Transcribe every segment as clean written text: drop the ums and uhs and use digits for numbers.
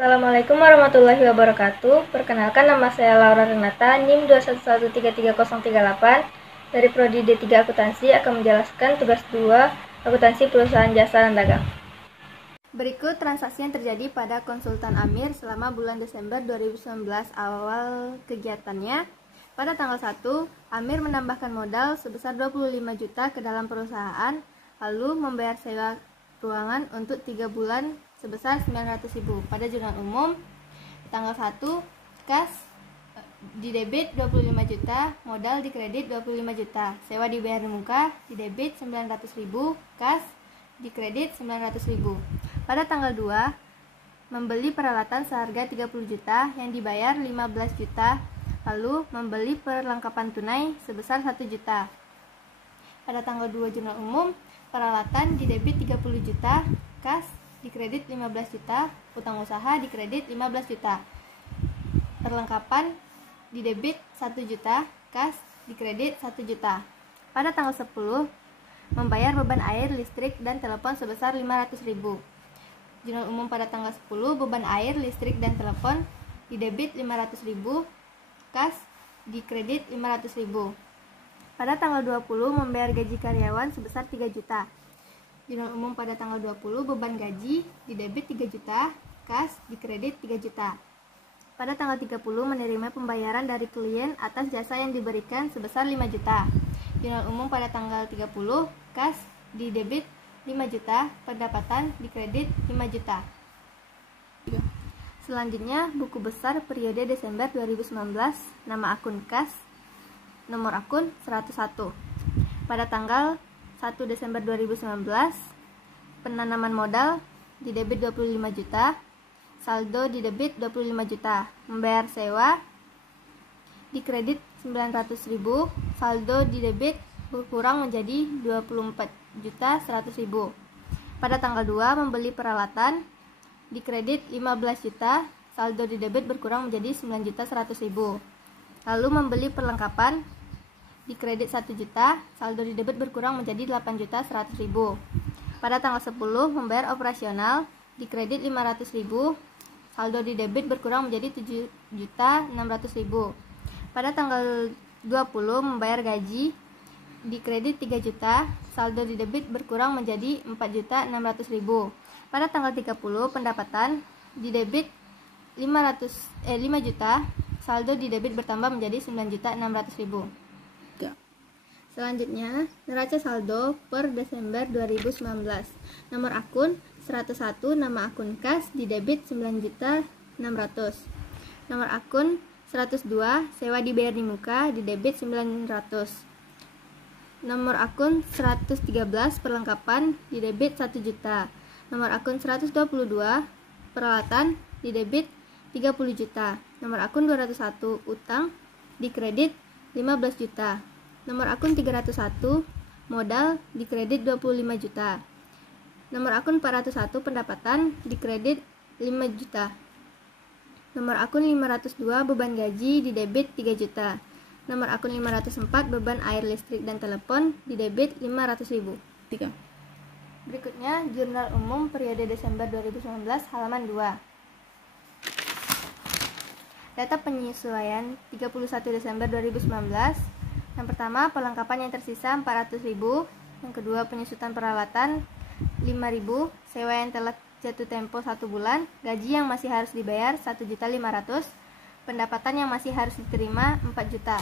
Assalamualaikum warahmatullahi wabarakatuh. Perkenalkan, nama saya Laura Renata, NIM 2113338 dari Prodi D3 Akuntansi, akan menjelaskan tugas 2 Akuntansi Perusahaan Jasa dan Dagang. Berikut transaksi yang terjadi pada konsultan Amir selama bulan Desember 2019. Awal kegiatannya, pada tanggal 1, Amir menambahkan modal sebesar 25 juta ke dalam perusahaan, lalu membayar sewa ruangan untuk 3 bulan sebesar 900.000. Pada jurnal umum, tanggal 1, kas di debit 25 juta, modal di kredit 25 juta, sewa dibayar di muka, di debit 900.000, kas di kredit 900.000. Pada tanggal 2, membeli peralatan seharga 30 juta yang dibayar 15 juta, lalu membeli perlengkapan tunai sebesar 1 juta. Pada tanggal 2 jurnal umum, peralatan di debit 30 juta, kas di kredit 15 juta, utang usaha di kredit 15 juta. Perlengkapan di debit 1 juta, kas di kredit 1 juta. Pada tanggal 10, membayar beban air, listrik, dan telepon sebesar 500.000. Jurnal umum pada tanggal 10, beban air, listrik, dan telepon di debit 500.000, kas di kredit 500.000. Pada tanggal 20, membayar gaji karyawan sebesar 3 juta. Jurnal umum pada tanggal 20, beban gaji di debit 3 juta, kas di kredit 3 juta. Pada tanggal 30, menerima pembayaran dari klien atas jasa yang diberikan sebesar 5 juta. Jurnal umum pada tanggal 30, kas di debit 5 juta, pendapatan di kredit 5 juta. Selanjutnya, buku besar periode Desember 2019, nama akun kas, nomor akun 101. Pada tanggal 1 Desember 2019, penanaman modal di debit 25 juta, saldo di debit 25 juta, membayar sewa di kredit 900.000, saldo di debit berkurang menjadi 24 juta 100.000. Pada tanggal 2, membeli peralatan di kredit 15 juta, saldo di debit berkurang menjadi 9 juta 100.000. Lalu membeli perlengkapan di kredit 1 juta, saldo di debit berkurang menjadi 8 juta 100.000. Pada tanggal 10, membayar operasional di kredit 500.000, saldo di debit berkurang menjadi 7 juta 600.000. Pada tanggal 20, membayar gaji di kredit 3 juta, saldo di debit berkurang menjadi 4 juta 600.000. Pada tanggal 30, pendapatan di debit 5 juta, saldo di debit bertambah menjadi 9 juta 600.000. Selanjutnya, neraca saldo per Desember 2019. Nomor akun 101, nama akun kas di debit 9.600.000. Nomor akun 102, sewa dibayar di muka di debit 900. Nomor akun 113, perlengkapan di debit 1 juta. Nomor akun 122, peralatan di debit 30 juta. Nomor akun 201, utang di kredit 15 juta. Nomor akun 301, modal di kredit 25 juta. Nomor akun 401, pendapatan di kredit 5 juta. Nomor akun 502, beban gaji di debit 3 juta. Nomor akun 504, beban air, listrik, dan telepon di debit 500.000. Berikutnya, jurnal umum periode Desember 2019, halaman 2. Data penyesuaian 31 Desember 2019. Yang pertama, perlengkapan yang tersisa 400.000. Yang kedua, penyusutan peralatan 5.000, sewa yang telah jatuh tempo 1 bulan, gaji yang masih harus dibayar 1.500.000, pendapatan yang masih harus diterima 4 juta.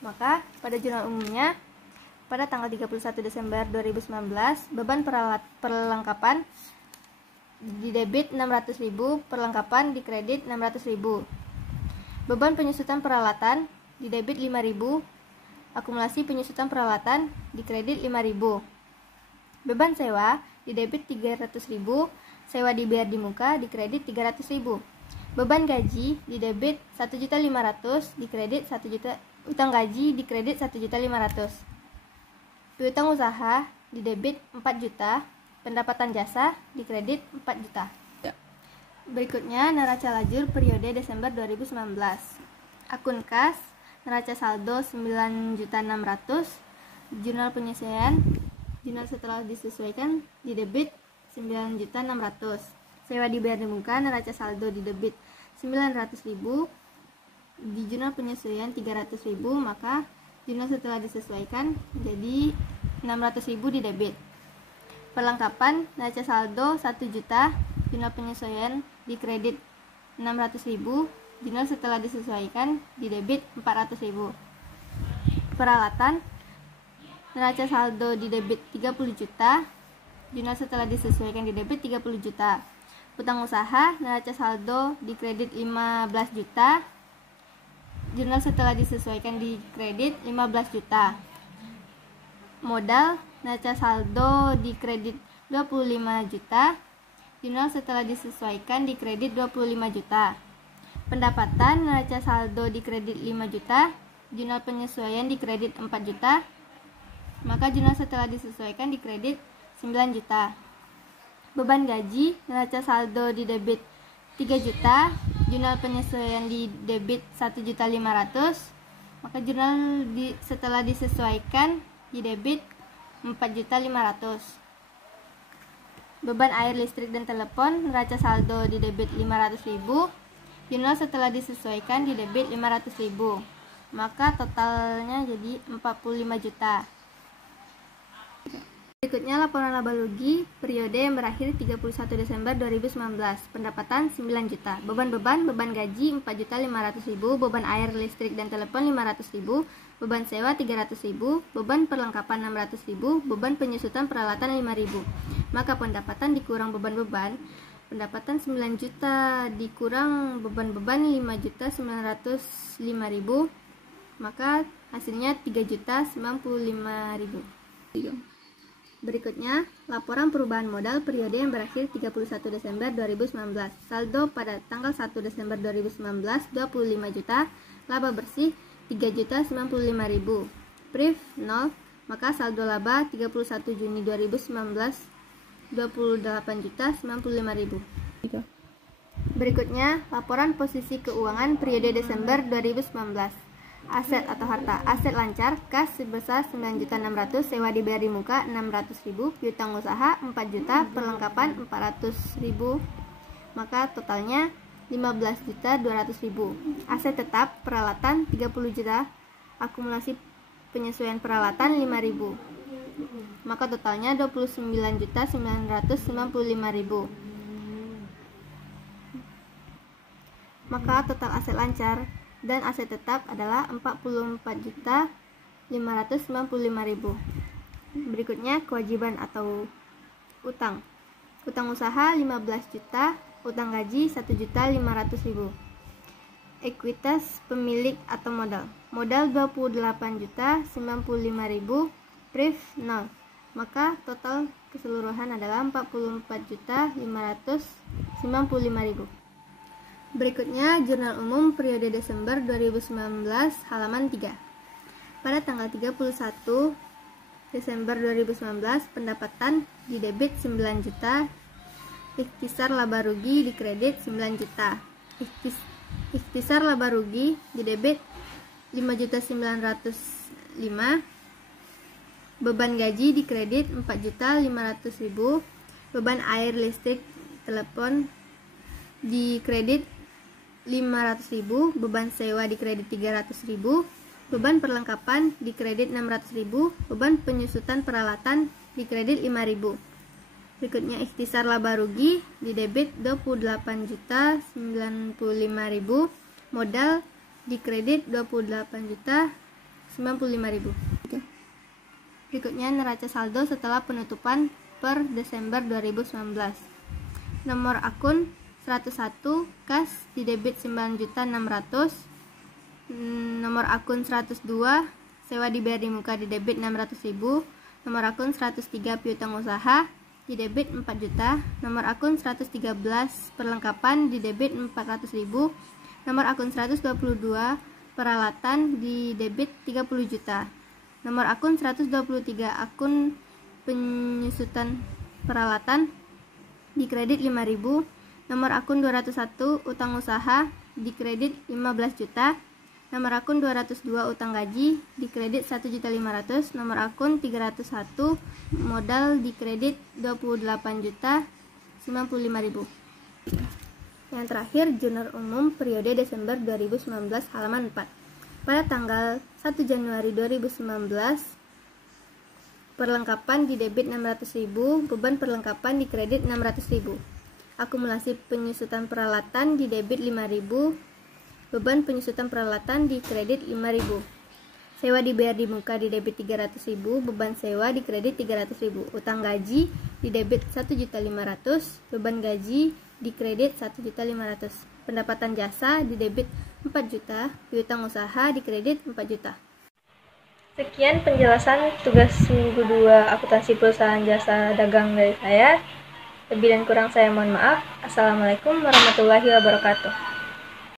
Maka, pada jurnal umumnya, pada tanggal 31 Desember 2019, beban perlengkapan di debit 600.000, perlengkapan di kredit 600.000. Beban penyusutan peralatan di debit 5.000, akumulasi penyusutan peralatan di kredit 5.000. Beban sewa di debit 300.000, sewa dibayar di muka di kredit 300.000. Beban gaji di debit 1.500.000, di kredit 1 juta, utang gaji di kredit 1.500.000. Piutang usaha di debit 4 juta, pendapatan jasa di kredit 4 juta. Berikutnya, neraca lajur periode Desember 2019. Akun kas, neraca saldo 9.600.000, jurnal penyesuaian, jurnal setelah disesuaikan di debit 9.600.000. sewa dibayar di muka, neraca saldo di debit 900.000, di jurnal penyesuaian 300.000, maka jurnal setelah disesuaikan jadi 600.000 di debit. Perlengkapan, neraca saldo 1 juta, jurnal penyesuaian di kredit 600.000, jurnal setelah disesuaikan di debit 400.000. Peralatan, neraca saldo di debit 30 juta, jurnal setelah disesuaikan di debit 30 juta. Utang usaha, neraca saldo di kredit 15 juta, jurnal setelah disesuaikan di kredit 15 juta. Modal, neraca saldo di kredit 25 juta, jurnal setelah disesuaikan di kredit 25 juta. Pendapatan, neraca saldo di kredit 5 juta, jurnal penyesuaian di kredit 4 juta, maka jurnal setelah disesuaikan di kredit 9 juta. Beban gaji, neraca saldo di debit 3 juta, jurnal penyesuaian di debit 1.500.000, maka jurnal setelah disesuaikan di debit 4.500.000. Beban air, listrik, dan telepon, neraca saldo di debit 500.000, jurnal setelah disesuaikan di debit 500.000, maka totalnya jadi 45 juta. Berikutnya laporan laba rugi periode yang berakhir 31 Desember 2019. Pendapatan 9 juta. Beban gaji 4.500.000, beban air, listrik, dan telepon 500.000, beban sewa 300.000, beban perlengkapan 600.000, beban penyusutan peralatan 5.000. Maka pendapatan dikurang beban-beban, pendapatan 9 juta dikurang beban-beban 5.905.000, maka hasilnya 3.095.000. Berikutnya, laporan perubahan modal periode yang berakhir 31 Desember 2019. Saldo pada tanggal 1 Desember 2019 25 juta, laba bersih 3.095.000. Prif 0, maka saldo laba 31 Juni 2019 28.095.000. Berikutnya, laporan posisi keuangan periode Desember 2019. Aset atau harta. Aset lancar, kas sebesar 9.600.000, sewa dibayar di muka 600.000, piutang usaha 4 juta, perlengkapan 400.000, maka totalnya 15.200.000. Aset tetap, peralatan 30 juta, akumulasi penyesuaian peralatan 5.000, maka totalnya 29.995.000. Maka total aset lancar dan aset tetap adalah 44.595.000. Berikutnya kewajiban atau utang. Utang usaha 15 juta, utang gaji 1.500.000. Ekuitas pemilik atau modal. Modal 28.095.000, prif 0. Maka total keseluruhan adalah 44.595.000. Berikutnya, Jurnal Umum periode Desember 2019, halaman 3. Pada tanggal 31 Desember 2019, pendapatan di debit 9 juta, ikhtisar laba rugi di kredit 9 juta. Ikhtisar laba rugi di debit 5.905.000, beban gaji di kredit 4.500.000, beban air, listrik, telepon di kredit 500.000, beban sewa di kredit 300.000, beban perlengkapan di kredit 600.000, beban penyusutan peralatan di kredit 5.000. Berikutnya ikhtisar laba rugi di debit 28.095.000, modal di kredit 28.095.000. Berikutnya neraca saldo setelah penutupan per Desember 2019. Nomor akun 101, kas di debit 9.600.000, nomor akun 102, sewa dibayar di muka di debit 600.000, nomor akun 103, piutang usaha di debit 4 juta, nomor akun 113, perlengkapan di debit 400.000, nomor akun 122, peralatan di debit 30 juta, nomor akun 123, akun penyusutan peralatan di kredit 5.000, nomor akun 201, utang usaha di kredit 15 juta, nomor akun 202, utang gaji di kredit 1.500.000, nomor akun 301, modal di kredit 28.095.000. Yang terakhir, jurnal umum periode Desember 2019 halaman 4. Pada tanggal 1 Januari 2019, perlengkapan di debit 600.000, beban perlengkapan di kredit 600.000. Akumulasi penyusutan peralatan di debit 5.000, beban penyusutan peralatan di kredit 5.000. Sewa dibayar di muka di debit 300.000, beban sewa di kredit 300.000. Utang gaji di debit 1.500.000, beban gaji di kredit 1.500.000. Pendapatan jasa di debit 4 juta, piutang usaha di kredit 4 juta. Sekian penjelasan tugas minggu 2 akuntansi perusahaan jasa dagang dari saya. Lebih dan kurang saya mohon maaf. Assalamualaikum warahmatullahi wabarakatuh.